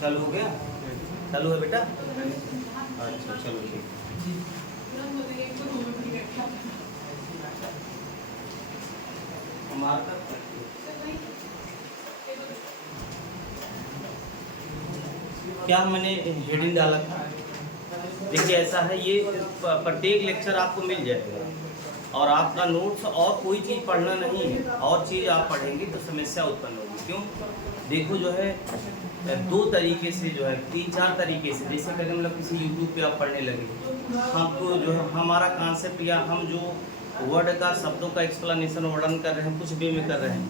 चालू हो गया? चालू है बेटा? अच्छा चलो ठीक। क्या मैंने हेडिंग डाला था? देखिए ऐसा है, ये प्रत्येक लेक्चर आपको मिल जाएगा और आपका नोट्स और कोई चीज़ पढ़ना नहीं है, और चीज़ आप पढ़ेंगे तो समस्या उत्पन्न होगी। क्यों? देखो जो है दो तरीके से, जो है 3-4 तरीके से, जैसे कहें मतलब किसी यूट्यूब पे आप पढ़ने लगे, हमको जो है हमारा कॉन्सेप्ट या हम जो वर्ड का शब्दों का एक्सप्लेनेशन वर्णन कर रहे हैं कुछ भी में कर रहे हैं,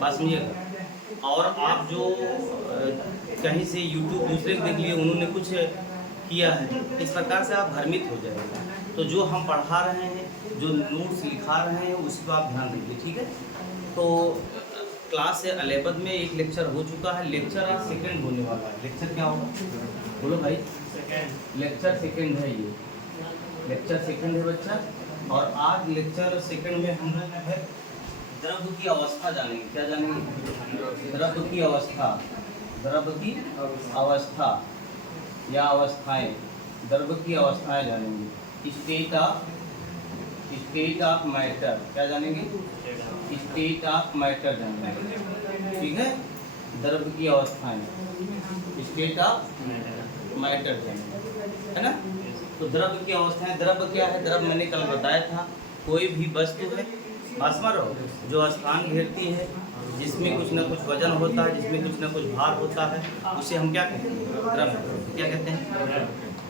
बात समझिएगा। और आप जो कहीं से यूट्यूब दूसरे को देख लिए उन्होंने कुछ किया है, इस प्रकार से आप भ्रमित हो जाएगा। तो जो हम पढ़ा रहे हैं, जो नोट्स लिखा रहे हैं, उसको आप ध्यान दीजिए, ठीक है। तो क्लास 11 में एक लेक्चर हो चुका है, लेक्चर आज सेकंड होने वाला है। लेक्चर क्या होगा बोलो भाई? लेक्चर सेकंड है, ये लेक्चर सेकंड है बच्चा। और आज लेक्चर सेकंड में हम लोग है द्रव्य की अवस्था जानेंगे। क्या जानेंगे? द्रव्य की अवस्था, द्रव्य की अवस्था या अवस्थाएं, द्रव्य की अवस्थाएं जानेंगे। स्टेट ऑफ मैटर, क्या जानेंगे? स्टेट ऑफ मैटर जानेंगे, ठीक है। द्रव्य की अवस्थाएं, स्टेट ऑफ मैटर जानेंगे, है ना। तो द्रव्य की अवस्थाएं, द्रव्य क्या है? द्रव्य मैंने कल बताया था, कोई भी वस्तु है मारो जो स्थान घेरती है, जिसमें कुछ ना कुछ वजन होता है, जिसमें कुछ ना कुछ भार होता है, उसे हम क्या कहते हैं? द्रव्य। क्या कहते हैं?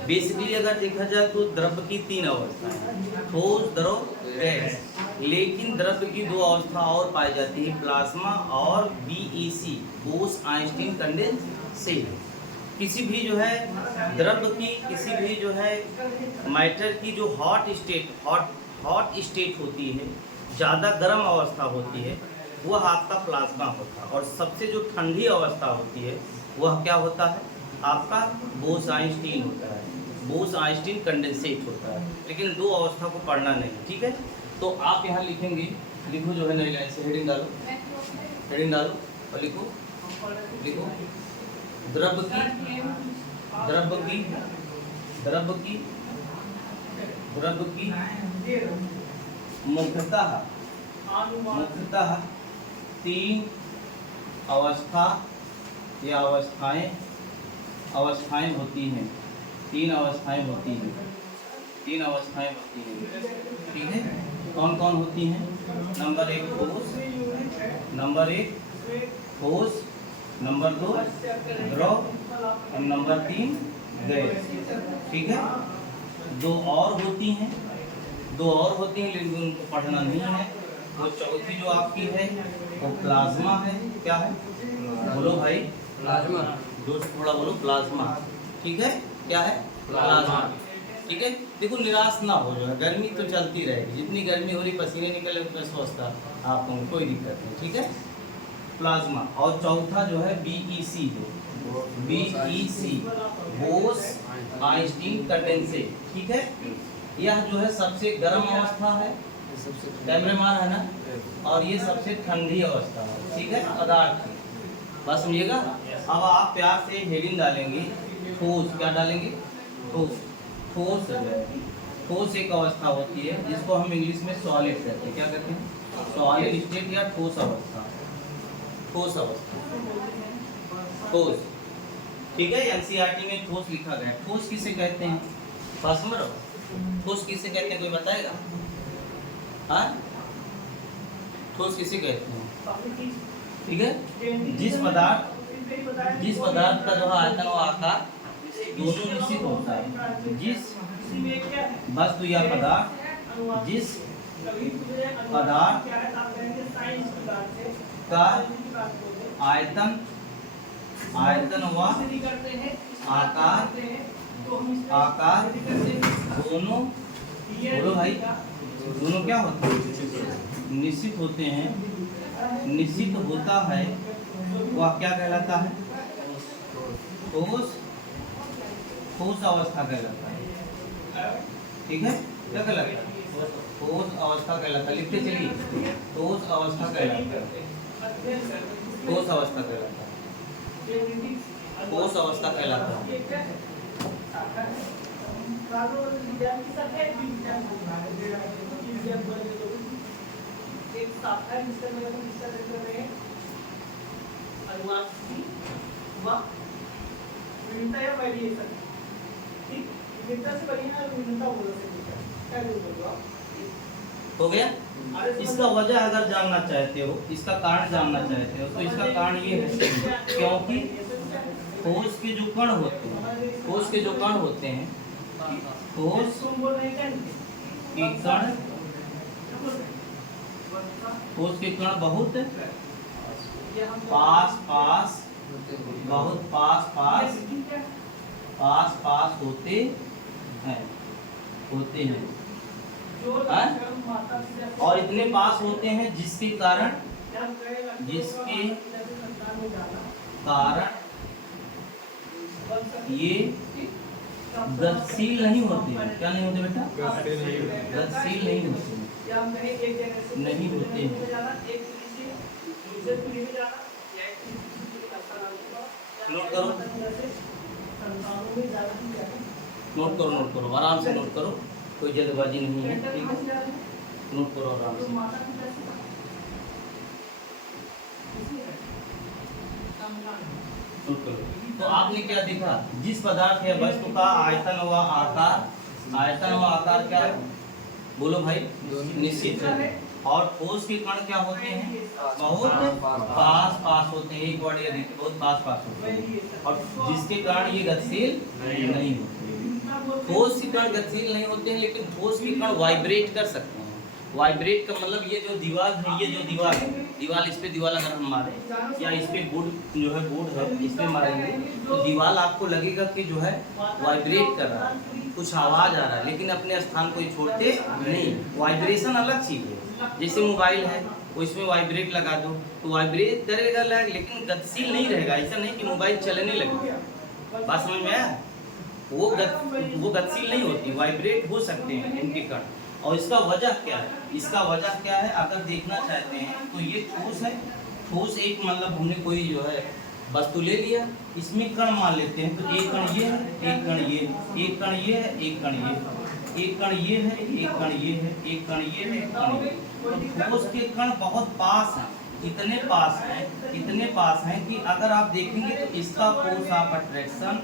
बेसिकली अगर देखा जाए तो द्रव्य की 3 अवस्थाएं, ठोस, द्रव, गैस। लेकिन द्रव्य की 2 अवस्था और पाई जाती है, प्लाज्मा और BEC, बोस आइंस्टीन कंडेंसेट। किसी भी जो है द्रव्य की, किसी भी जो है मैटर की जो हॉट स्टेट होती है, ज़्यादा गर्म अवस्था होती है, वह आपका प्लाज्मा होता है। और सबसे जो ठंडी अवस्था होती है वह क्या होता है? आपका बोस आइंस्टीन होता है, बोस आइंस्टीन कंडेंसेट होता है। लेकिन 2 अवस्था को पढ़ना नहीं, ठीक है। तो आप यहाँ लिखेंगे, लिखो जो है नई लाइन से, हेडिंग डालो, हेडिंग डालो और लिखो, लिखो द्रव्य की, द्रव्य की, द्रव्य की, द्रव्य की मुख्यतः 3 अवस्था या अवस्थाएं होती हैं। 3 अवस्थाएं होती हैं, 3 अवस्थाएं होती हैं, ठीक है। कौन कौन होती हैं? नंबर 1 ठोस, नंबर 1 ठोस, नंबर 2 द्रव और नंबर 3 गैस, ठीक है। 2 और होती हैं, 2 और होती हैं लेकिन उनको पढ़ना नहीं है। वो चौथी जो आपकी है वो प्लाज्मा है। क्या है? बोलो भाई, प्लाज्मा। जोर से थोड़ा बोलो, प्लाज्मा, ठीक है। क्या है? प्लाज्मा, ठीक है। देखो निराश ना हो, जो है गर्मी तो चलती रहेगी, जितनी गर्मी हो रही, पसीने निकले उतना स्वस्थ आपको, कोई दिक्कत नहीं, ठीक है। प्लाज्मा। और चौथा जो है BEC, जो BEC, बोस आइंस्टीन कंडेंसेट, ठीक है। यह जो है सबसे गर्म अवस्था है, कैमरे मार है ना, और ये सबसे ठंडी अवस्था है, ठीक है, पदार्थ की। बस समझिएगा। अब आप प्यार से हेडिंग डालेंगे ठोस। क्या डालेंगे? ठोस। ठोस, ठोस एक अवस्था होती है जिसको हम इंग्लिश में सॉलिड कहते हैं। क्या कहते हैं? सॉलिड स्टेट या ठोस अवस्था, ठोस अवस्था, ठोस, ठीक है। NCERT में ठोस लिखा गया है। ठोस किसे कहते हैं? फास्मर, ठोस किसे कहते हैं, कोई बताएगा? हाँ, ठोस किसे कहते हैं? ठीक है। जिस पदार्थ का जो आयतन और आकार दोनों निश्चित होता है, जिस वस्तु या पदार्थ, जिस पदार्थ का आयतन व आकार दोनों, बोलो भाई, दोनों क्या होते हैं? निश्चित होते हैं, निश्चित होता है, वह क्या कहलाता है? ठोस, ठोस अवस्था कहलाता है, ठीक है, क्या कहलाता है? ठोस अवस्था कहलाता है। लिखते चलिए, ठोस अवस्था कहलाता है, ठोस अवस्था कहलाता है, ठोस अवस्था कहलाता है। हो गया। इसका वजह अगर जानना चाहते हो, इसका कारण जानना चाहते हो, तो इसका कारण ये है क्योंकि ठोस के जो कण होते हैं, ठोस के जो कण होते हैं, ठोस के कण, ठोस के कण बहुत पास पास, बहुत पास पास, पास पास होते हैं, होते हैं, और इतने पास होते हैं जिसके कारण, जिसके कारण ये गतिशील नहीं होते हैं। क्या नहीं होते बेटा? गतिशील नहीं होते, नहीं होते हैं। नोट करो, नोट करो, नोट करो, आराम से नोट करो, कोई जल्दबाजी नहीं है, ठीक है? नोट करो आराम से। नोट करो। तो आपने क्या देखा? जिस पदार्थ या वस्तु का आयतन व आकार, आयतन व आकार क्या है? बोलो भाई, निश्चित है। और ठोस के कण क्या होते हैं? बहुत पास पास होते हैं। एक वर्ड यदि बहुत पास पास होते हैं, और जिसके कारण ये गतिशील नहीं होते। ठोस के कण गतिशील नहीं होते हैं, लेकिन ठोस के कण वाइब्रेट कर सकते हैं। वाइब्रेट का मतलब ये जो दीवार है, ये जो दीवार है, दीवार, इस पे दीवार अगर हम मारें या इस पे बोर्ड जो है, बोर्ड है, इस पे मारेंगे तो दीवार आपको लगेगा कि जो है वाइब्रेट कर रहा है, कुछ आवाज आ रहा है, लेकिन अपने स्थान को छोड़ते नहीं। वाइब्रेशन अलग चीज है। जैसे मोबाइल है, वो इसमें वाइब्रेट लगा दो तो वाइब्रेट करेगा, लेकिन गतिशील नहीं रहेगा। ऐसा नहीं कि मोबाइल चलने लगेगा। बात समझ में आया? वो गतिशील नहीं होती, वाइब्रेट हो सकते हैं इनके कण। और इसका वजह क्या है? इसका वजह क्या है अगर देखना चाहते हैं तो ये ठोस है। ठोस एक मतलब हमने कोई जो है वस्तु ले लिया, इसमें कण मान लेते हैं, तो एक कण ये है, एक कण ये, एक कण ये है, एक कण ये, एक कण ये है, एक कण ये है, एक कण ये है, एक कण ये। तो ठोस के कण बहुत पास हैं, इतने पास हैं, इतने पास हैं कि अगर आप देखेंगे तो इसका फोर्स ऑफ अट्रैक्शन,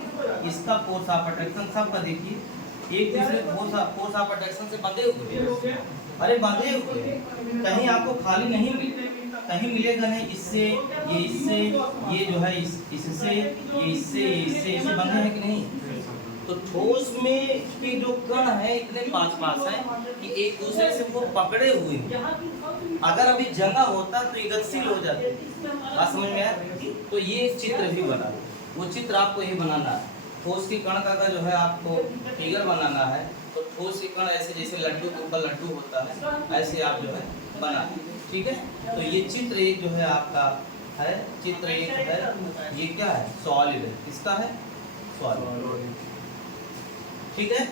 इसका फोर्स ऑफ अट्रैक्शन सबका देखिए एक दूसरे फोर्स ऑफ अट्रैक्शन से बंधे हुए। अरे बंधे हुए, कहीं आपको खाली नहीं मिले, कहीं मिलेगा नहीं। इससे ये जो है इससे, ये इससे, ये इससे बंधे हैं कि नहीं? तो ठोस में के जो कण है इतने पास पास है कि एक दूसरे से वो पकड़े हुए हैं। अगर अभी जंगा होता तो ये गतिशील हो जाते। बात समझ में आया? तो ये चित्र भी बना, वो चित्र आपको ये बनाना है। ठोस के कण का जो है आपको फिगर बनाना है, तो ठोस के कण ऐसे जैसे लड्डू के ऊपर लड्डू होता है, ऐसे आप जो है बना, ठीक है? तो ये चित्र एक जो है आपका है, चित्र एक है, ये क्या है? सॉलिड है। किसका है? सॉलिड, ठीक है?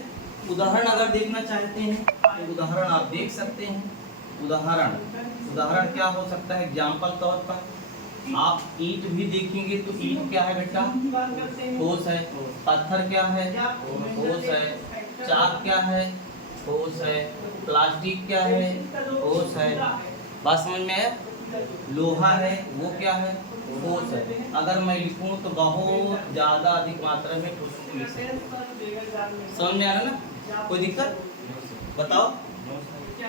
उदाहरण अगर देखना चाहते हैं तो उदाहरण आप देख सकते हैं। उदाहरण क्या हो सकता है? एग्जाम्पल तौर पर आप ईंट भी देखेंगे तो ईंट क्या है बेटा? ठोस है। पत्थर क्या है? ठोस है। चाक क्या है? ठोस है। प्लास्टिक क्या है? ठोस है। बात समझ में है? लोहा है, वो क्या है? ठोस है। अगर मैं लिखूं तो बहुत ज्यादा अधिक मात्रा में ठोसों को लिख सकता हूं। समझ में आ रहा ना? कोई दिक्कत? बताओ।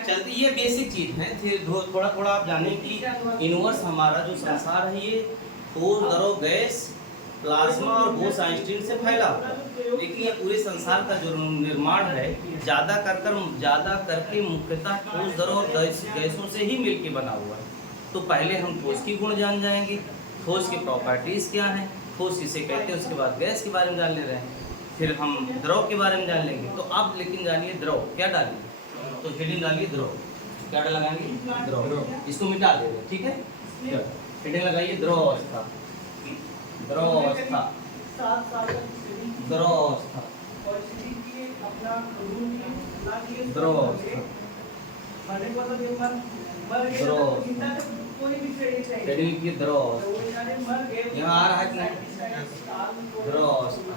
चलती, ये बेसिक चीज है। फिर थोड़ा थोड़ा आप जाने की यूनिवर्स हमारा जो संसार है ये ठोस, द्रव, गैस, प्लाज्मा और बोस आइंस्टीन से फैला हुआ है। लेकिन ये पूरे संसार का जो निर्माण है ज्यादा करके मुख्यतः ठोस, द्रव और गैसों से ही मिलकर बना हुआ है। तो पहले हम ठोस की गुण जान जाएंगे, ठोस की प्रॉपर्टीज क्या हैं, ठोस किसे कहते हैं, उसके बाद गैस के बारे में जान ले रहे हैं, फिर हम द्रव के बारे में जान लेंगे। तो अब लेकिन जानिए द्रव क्या डालिए, तो हेडिंग डालिए द्रव। क्या लगाएंगे? द्रव। इसको मिटा देंगे, ठीक है? हेडिंग लगाइए द्रव अवस्था, द्रव अवस्था, द्रव अवस्था। द्रव अवस्था, हेडिंग लिखिए द्रव अवस्था। यहाँ आ रहा है कि नहीं? द्रव अवस्था।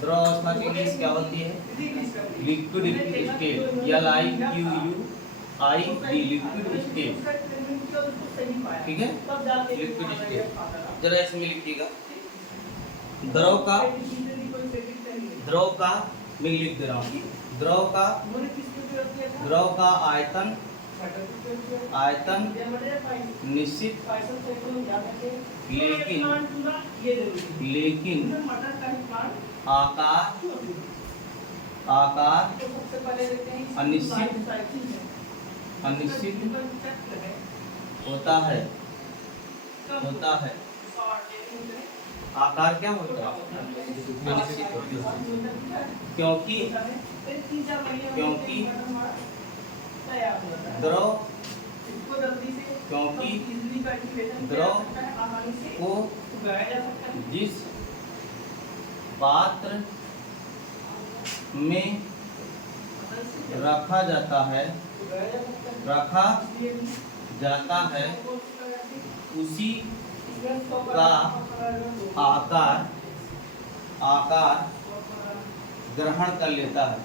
द्रव अवस्था की इंग्लिश क्या होती है? Liquid state, LIQUID, liquid state. ठीक है, लिक्विड स्टेट। जरा इसमें लिखिएगा द्रव का मैं लिख दे रहा हूँ। द्रव का आयतन निश्चित, लेकिन आकार अनिश्चित होता है। आकार क्या होता है? अनिश्चित होता है, क्योंकि द्रव को जिस पात्र में रखा जाता है उसी का आकार ग्रहण कर लेता है।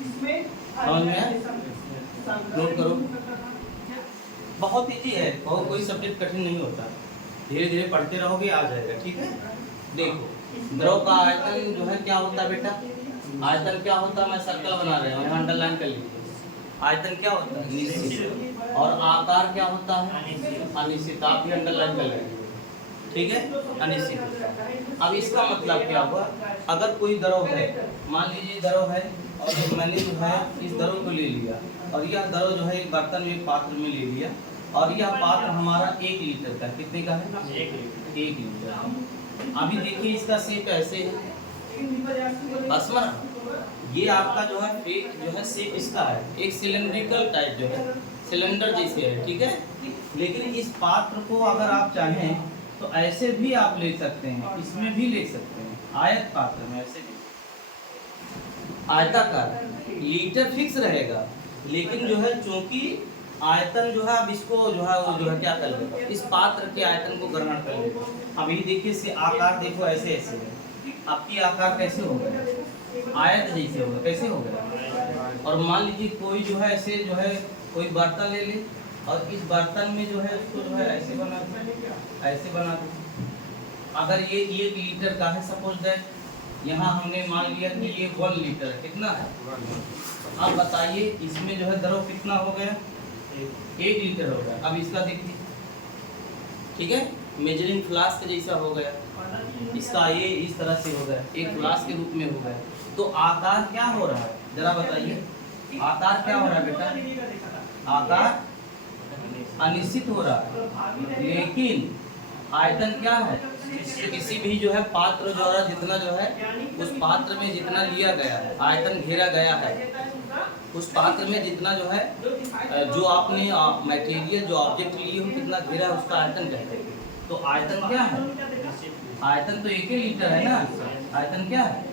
इसमें समझ में? नोट करो, बहुत इजी है, कोई सब्जेक्ट कठिन नहीं होता। धीरे धीरे पढ़ते रहोगे आ जाएगा। ठीक है, देखो द्रव का आयतन जो है क्या होता है बेटा? आयतन क्या होता है? मैं सर्कल बना रहा हूँ, यहाँ अंडरलाइन कर लीजिए। आयतन क्या होता है? निश्चित। और आकार क्या होता है? अनिश्चित। आप भी अंडरलाइन कर लीजिए। ठीक है, अनिश्चित। अब इसका मतलब क्या हुआ? अगर कोई द्रव है, मान लीजिए द्रव है, और मैंने जो है इस द्रव को ले लिया, और यह द्रव जो है एक बर्तन में, एक पात्र में ले लिया, और यह पात्र हमारा 1 लीटर का, कितने का है? 1 लीटर। अभी देखिए इसका शेप ऐसे है, असमर। ये आपका जो है शेप इसका है, एक सिलेंड्रिकल टाइप जो है, सिलेंडर जैसे है। ठीक है, लेकिन इस पात्र को अगर आप चाहें तो ऐसे भी आप ले सकते हैं, इसमें भी ले सकते हैं, आयत पात्र में ऐसे भी, आयताकार। लीटर फिक्स रहेगा, लेकिन जो है चूंकि आयतन जो है, अब इसको जो है वो जो है क्या कर लेगा? इस पात्र के आयतन को ग्रहण कर लेगा। अभी देखिए इसके आकार देखो, ऐसे ऐसे है। आपकी आकार कैसे होगा? आयत जैसे होगा। कैसे होगा? और मान लीजिए कोई जो है ऐसे जो है कोई बर्तन ले ले, और इस बर्तन में जो है उसको जो है ऐसे बना दे। अगर ये 1 लीटर का है, सपोज दैट, यहाँ हमने मान लिया कि ये 1 लीटर है। कितना है? अब बताइए इसमें जो है द्रव कितना हो गया? 1 लीटर हो गया। अब इसका देखिए, ठीक है, मेजरिंग फ्लास्क जैसा हो गया। इसका ये इस तरह से हो गया, एक फ्लास्क के रूप में हो गया। तो आकार क्या हो रहा है? जरा बताइए, आकार क्या हो रहा है बेटा? आकार अनिश्चित हो रहा है, लेकिन आयतन क्या है? किसी भी जो है पात्र जो है जितना जो है उस पात्र में जितना लिया गया है, आयतन घेरा गया है, उस पात्र में जितना जो है जो आपने मटेरियल जो ऑब्जेक्ट लिए हो कितना घेरा है उसका आयतन कहते हैं। तो आयतन क्या है? आयतन तो 1 लीटर है ना। आयतन क्या है?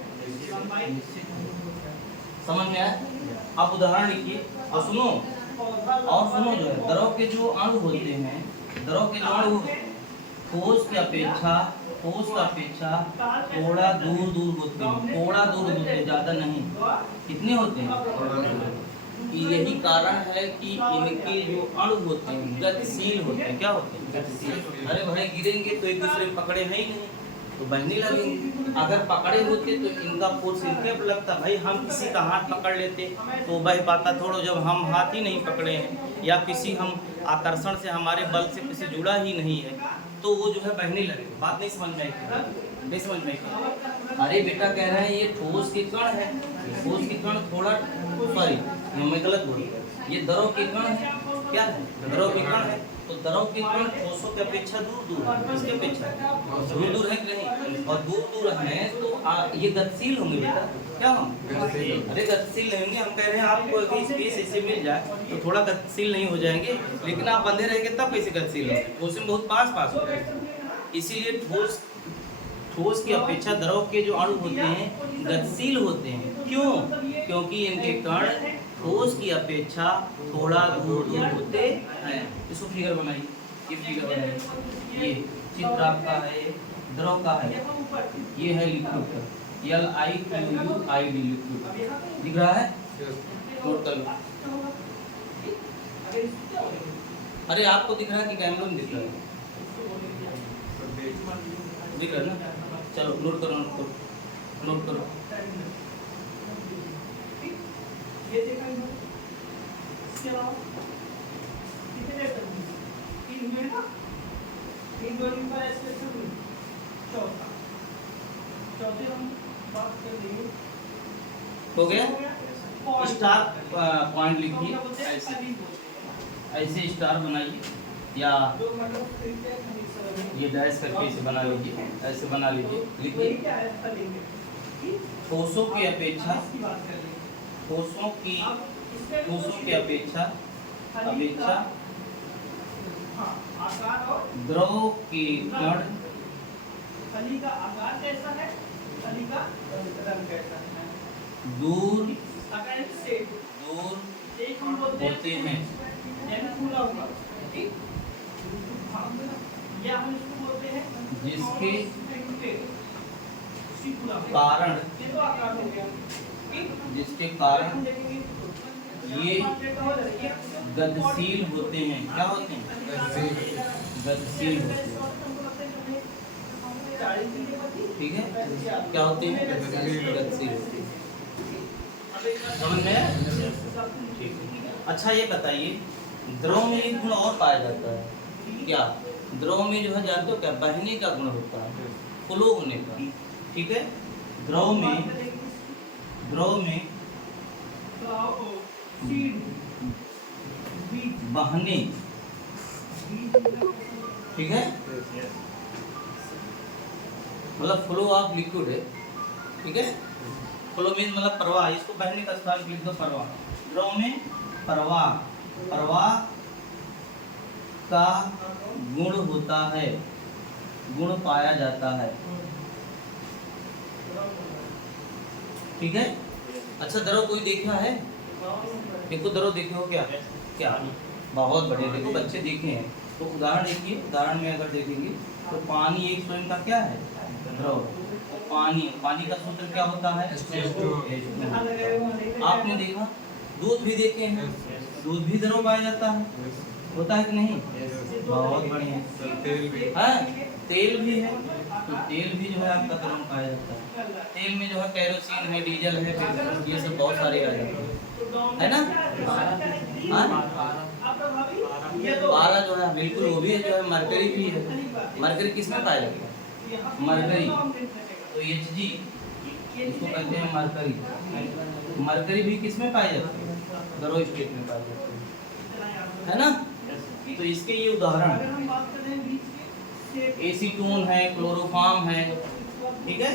समझ में आया? आप उदाहरण लिखिए और सुनो जो है द्रव के जो अणु होते हैं, ठोस की अपेक्षा थोड़ा दूर होते हैं, ज़्यादा नहीं। कितने होते हैं? यही कारण है कि इनके जो अणु होते हैं गतिशील होते हैं। क्या होते हैं? गतिशील। अरे भाई गिरेंगे तो एक दूसरे पकड़े हैं ही नहीं, तो बहने लगेंगे। अगर पकड़े होते तो इनका फोर्स इनके पर लगता। भाई हम किसी का हाथ पकड़ लेते तो बह पाता थोड़ा, जब हम हाथ ही नहीं पकड़े हैं या किसी हम आकर्षण से हमारे बल से किसी जुड़ा ही नहीं है तो वो जो है बहने लगेगा। बात नहीं समझ में आई? नहीं समझ में आई? अरे बेटा कह रहे हैं ये ठोस के कण है, ठोस के कण थोड़ा, सॉरी मैं गलत बोल रहा, ये द्रव के कण है। क्या है? द्रव के कण है। तो द्रव के कण ठोसों की अपेक्षा दूर है। इसके अपेक्षा दूर है कि नहीं? और दूर हैं तो ये गतिशील होंगे बेटा। क्या होंगे? अरे गतिशील रहेंगे। हम कह रहे हैं आपको अगर स्पेस ऐसे मिल जाए तो थोड़ा गतिशील नहीं हो जाएंगे, लेकिन आप बंधे रहेंगे तब कैसे गतिशील होंगे? उसमें बहुत पास हो जाएंगे। इसीलिए ठोस की अपेक्षा द्रव के जो अणु होते हैं गतिशील होते हैं। क्यों? क्योंकि इनके कण ठोस की अपेक्षा थोड़ा दूर दूर होते हैं। इसको फिगर बनाइए, ये फिगर बनाइए। ये चित्र आपका है, द्रव का है, ये है लिक्विड का, LIQUID लिक्विड दिख रहा है, नोट कर लो। अरे आपको दिख रहा है कि कैमरा में दिख रहा है? दिख रहा है ना? चलो नोट करो, नोट करो, नोट करो। हो गया? स्टार पॉइंट लिखिए, ऐसे स्टार बनाइए, या ये डैश करके इसे बना लीजिए, ऐसे बना लीजिए, लिखिए। ठोसों की अपेक्षा द्रव के कण का आकार कैसा है, का रंग कैसा है, दूर एक हम बोलते होते हैं, खुला हुआ, ठीक, या हम इसको बोलते हैं जिसके कारण ये गतिशील होते हैं। क्या होते हैं? गतिशील होते हैं। ठीक है, क्या होते हैं? गतिशील होते हैं। समझ में आया? ठीक है। अच्छा ये बताइए, द्रव में एक गुण और पाया जाता है। क्या? द्रव में जो है जानते हो क्या, बहने का गुण होता है, फ्लो होने का। ठीक है, द्रव में बहने, ठीक है, मतलब फ्लो ऑफ लिक्विड है। ठीक है, फ्लो मीन मतलब प्रवाह, इसको बहने का स्थान लिख दो, प्रवाह। द्रव में प्रवाह का गुण होता है, गुण पाया जाता है। ठीक है। अच्छा, द्रव कोई देखा है? देखो द्रव देखे हो क्या? क्या? बहुत बढ़िया, देखो बच्चे देखे हैं। तो उदाहरण देखिए, उदाहरण में अगर देखेंगे तो पानी एक स्वयं का क्या है? द्रव। पानी का सूत्र क्या होता है? आपने देखा, दूध भी देखे हैं, दूध भी द्रव पाया जाता है, होता है कि नहीं? बहुत बढ़िया। तेल भी है, तो तेल भी जो है आपका द्रव पाया जाता है। तेल में जो है कैरोसिन है, डीजल है, ये सब बहुत सारे आ जाते हैं, है ना? पारा जो है बिल्कुल वो भी है, जो है मरकरी भी है। मरकरी किस में पाया जाता है? मरकरी, तो Hg इसको कहते हैं मरकरी। मरकरी भी किस में पाया जाता है? द्रव स्टेट में पाया जाता है ना? तो इसके ये उदाहरण एसीटोन है, क्लोरोफॉर्म है। ठीक है,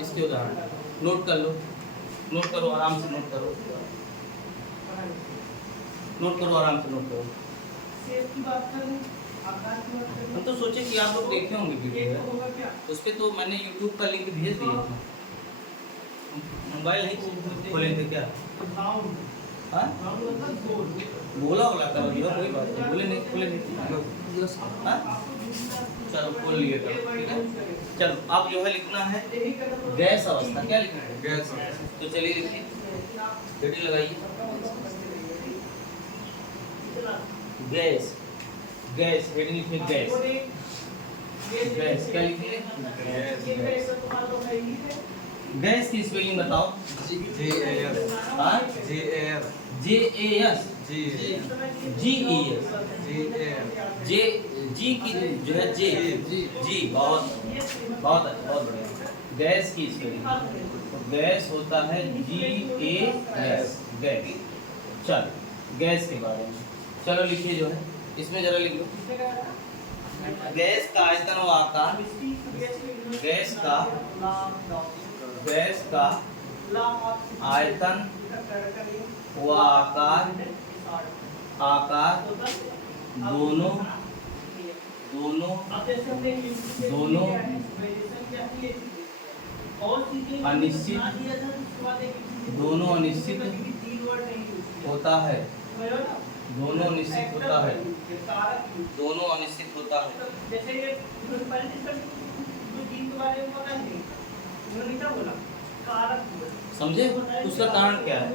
इसके उदाहरण नोट कर लो, नोट करो, आराम से नोट करो, आराम से नोट करो। हम तो सोचे कि आप लोग देखे होंगे वीडियो, उस पर तो मैंने YouTube का लिंक भेज दिया था। मोबाइल नहीं खोले थे क्या? हाँ, बोला था भैया, कोई बात नहीं, बोले नहीं, खोले नहीं। हाँ, चलो खोल लिए। चलो अब जो है लिखना है गैस अवस्था। क्या लिखना है? गैस। तो चलिए लिखिए, हेडिंग लगाइए, गैस। गैस हेडिंग लिखिए, गैस। गैस क्या लिखिए? गैस की स्पेलिंग बताओ। GAS। जी की जो है जी, बहुत बहुत अच्छा, बहुत बढ़िया। गैस की स्पेलिंग, गैस होता है GAS, गैस। चलो गैस के बारे में चलो लिखिए, जो है इसमें जरा लिख लो, गैस का आयतन व आकार। गैस का आयतन व आकार दोनों दोनों अब जैसे हमने दोनों वेरिएशन क्या है ये और चीजें अनिश्चित बना दिया था उसके बाद एक चीज दोनों अनिश्चित तीन वर्ड नहीं यूज किया होता है, समझ ना दोनों अनिश्चित होता है, कारक यूज दोनों अनिश्चित होता है। जैसे ये म्युनिसिपैलिटी जो तीन के बारे में पता नहीं उन्होंने क्या बोला कारक बोला। समझे? उसका कारण क्या है?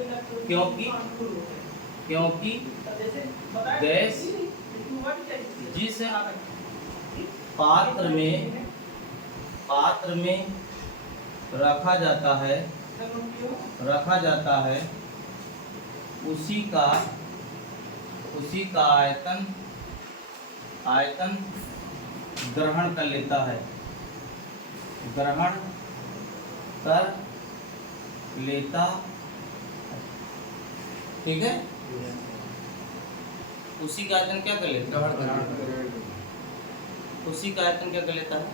क्योंकि जैसे बताया गैस जिस पात्र में रखा जाता है उसी का आयतन ग्रहण कर लेता है, ठीक है। उसी का आयतन क्या कर लेता है? उसी का आयतन क्या कर लेता है?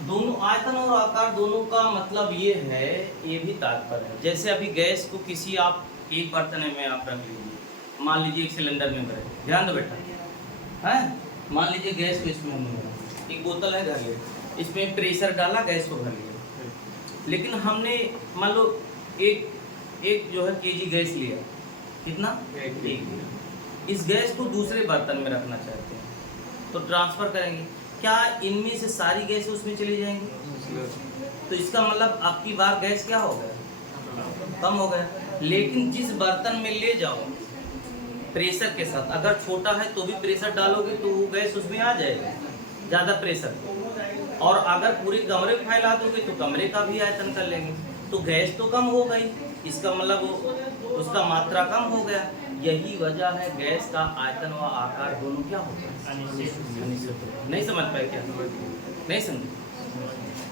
दोनों आयतन और आकार दोनों का मतलब ये है, ये भी तात्पर्य है। जैसे अभी गैस को किसी आप एक बर्तन में आप रख लीजिए, मान लीजिए एक सिलेंडर में भरे, ध्यान दो बेटा, है मान लीजिए गैस को इसमें हमने भरा, एक बोतल है घर ले, इसमें प्रेशर डाला, गैस को भर लिया, लेकिन हमने मान लो एक जो है केजी गैस लिया, कितना? 1 केजी। इस गैस को दूसरे बर्तन में रखना चाहते हैं तो ट्रांसफर करेंगे, क्या इनमें से सारी गैस उसमें चली जाएंगी? तो इसका मतलब अब की बार गैस क्या हो गया? कम हो गया। लेकिन जिस बर्तन में ले जाओ प्रेशर के साथ, अगर छोटा है तो भी प्रेशर डालोगे तो वो गैस उसमें आ जाएगा, ज़्यादा प्रेशर। और अगर पूरे कमरे में फैला दोगे तो कमरे का भी आयतन कर लेंगे, तो गैस तो कम हो गई, इसका मतलब उसका मात्रा कम हो गया। यही वजह है गैस का आयतन व आकार दोनों क्या होता है? अनिश्चित। नहीं समझ पाए क्या? नहीं समझे?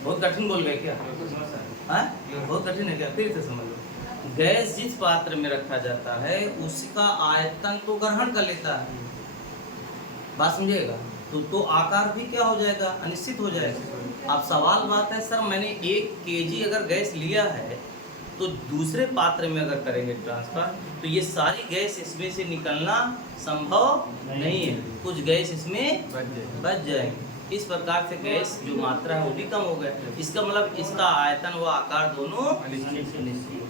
बहुत कठिन बोल गए क्या? हाँ, बहुत कठिन है क्या? फिर से समझ लो। गैस जिस पात्र में रखा जाता है उसका आयतन तो ग्रहण कर लेता है, बात समझिएगा, तो आकार भी क्या हो जाएगा? अनिश्चित हो जाएगा। अब सवाल बात है सर मैंने 1 केजी अगर गैस लिया है तो दूसरे पात्र में अगर करेंगे ट्रांसफर तो ये सारी गैस इसमें से निकलना संभव नहीं है, कुछ गैस इसमें बच जाएंगे। इस प्रकार से गैस जो मात्रा है वो भी कम हो गया। इसका मतलब इसका आयतन व आकार दोनों अनिश्चित।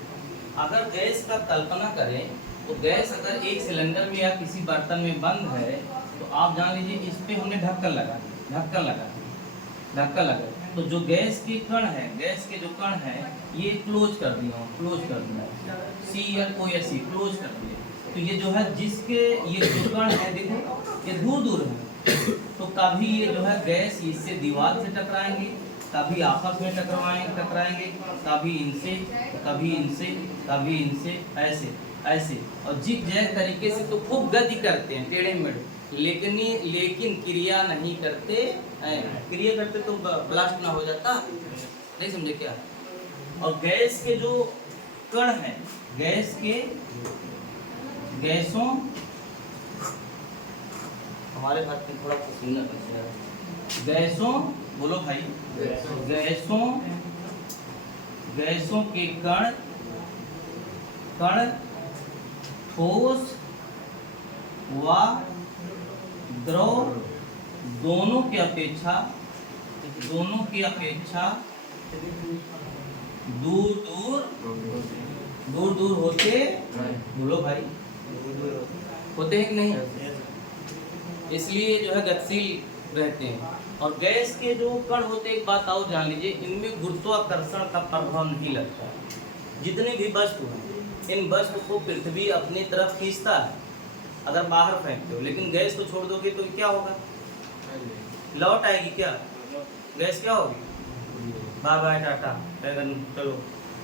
अगर गैस का कल्पना करें तो गैस अगर एक सिलेंडर में या किसी बर्तन में बंद है तो आप जान लीजिए इस पे हमने ढक्कन लगा तो जो गैस के कण है, गैस के जो कण है ये क्लोज कर दिया, CLOSE क्लोज कर दिया। तो ये जो है जिसके ये जो कण है देखो ये दूर है, तो कभी ये जो है गैस इससे दीवार से टकराएंगे, कभी आपस में टकराएंगे, कभी इनसे ऐसे और जिग-जैग तरीके से तो खूब गति करते हैं टेढ़े मेढ़े, लेकिन क्रिया नहीं करते हैं। क्रिया करते तो ब्लास्ट ना हो जाता, नहीं समझे क्या? और गैस के जो कण हैं, गैसों हमारे हाथ में थोड़ा पसीना बच रहा है। गैसों बोलो भाई, गैसों के कण ठोस व द्रव दोनों की अपेक्षा दूर होते, बोलो भाई, होते हैं कि नहीं? इसलिए जो है गतिशील रहते हैं। और गैस के जो कण होते हैं, एक बात और जान लीजिए, इनमें गुरुत्वाकर्षण का प्रभाव नहीं लगता है। जितने भी वस्तु हैं इन वस्तु को पृथ्वी अपनी तरफ खींचता है अगर बाहर फेंकते हो, लेकिन गैस को छोड़ दोगे तो क्या होगा? लौट आएगी क्या? गैस क्या होगी? बाय बाय टाटा, चलो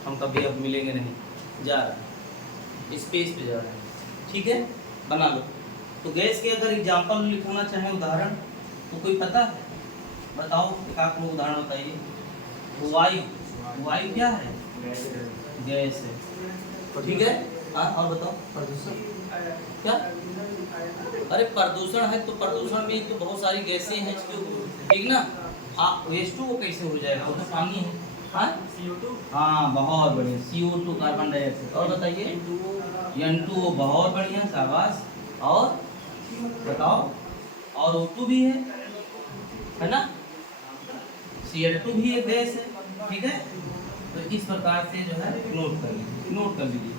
हम कभी अब मिलेंगे नहीं, जा रहा स्पेस पे जा रहा है, ठीक है, बना लो। तो गैस के अगर एग्जाम्पल लिखना चाहें उदाहरण तो कोई पता है? बताओ, एक आध लोग उदाहरण बताइए। वायु क्या है? गैस है, ठीक है। हाँ और बताओ, प्रदूषण क्या? अरे प्रदूषण है तो प्रदूषण में तो बहुत सारी गैसें हैं, ठीक ना। H2O कैसे हो जाएगा? वो तो पानी है। हाँ CO2, हाँ बहुत बढ़िया, CO2 कार्बन डाइऑक्साइड। और बताइए N2O, बहुत बढ़िया, शाबाश। और बताओ और O2 भी है ना, Cl2 भी एक गैस है, ठीक है। तो इस प्रकार से जो है नोट कर लीजिए,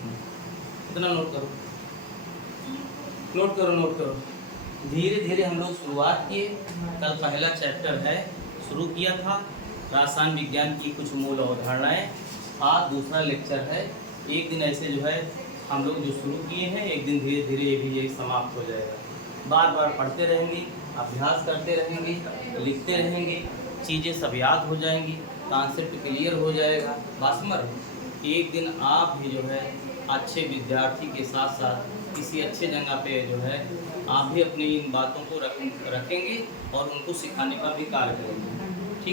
इतना नोट करो, नोट करो। धीरे धीरे हम लोग शुरुआत किए, कल पहला चैप्टर है शुरू किया था, रसायन विज्ञान की कुछ मूल अवधारणाएं। आज दूसरा लेक्चर है। एक दिन ऐसे जो है हम लोग जो शुरू किए हैं, एक दिन धीरे धीरे ये भी यही समाप्त हो जाएगा। बार बार पढ़ते रहेंगे, अभ्यास करते रहेंगे, लिखते रहेंगे, चीज़ें सब याद हो जाएंगी, कॉन्सेप्ट क्लियर हो जाएगा। बात समझ रहे हो? एक दिन आप भी जो है अच्छे विद्यार्थी के साथ साथ किसी अच्छे जगह पे जो है आप भी अपनी इन बातों को रखेंगे और उनको सिखाने का भी कार्य करेंगे।